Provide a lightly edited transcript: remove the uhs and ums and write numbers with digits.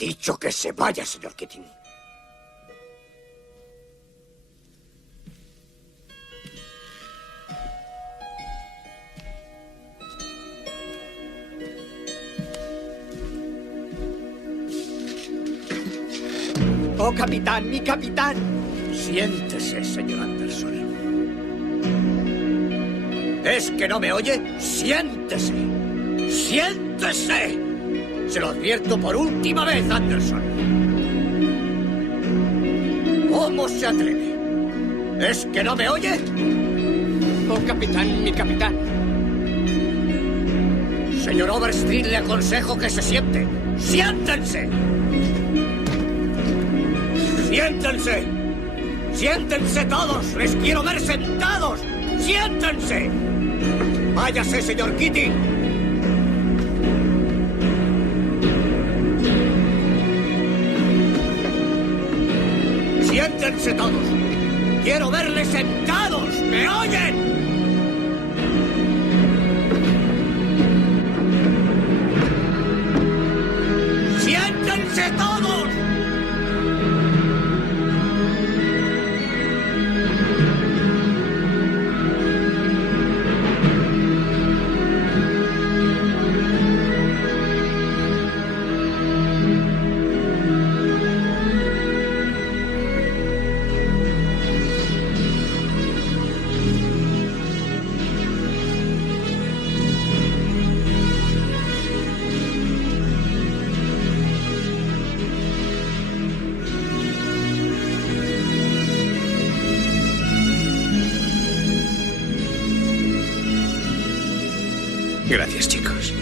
dicho que se vaya, señor Keating. ¡Oh, capitán, mi capitán! Siéntese, señor Anderson. ¿Es que no me oye? ¡Siéntese! ¡Siéntese! Se lo advierto por última vez, Anderson. ¿Cómo se atreve? ¿Es que no me oye? ¡Oh, capitán, mi capitán! Señor Overstreet, le aconsejo que se siente. ¡Siéntense! ¡Siéntense! ¡Siéntense todos! ¡Les quiero ver sentados! ¡Siéntense! ¡Váyase, señor Keating! ¡Siéntense todos! ¡Quiero verles sentados! ¿Me oyen? ¡Siéntense todos! Gracias, chicos.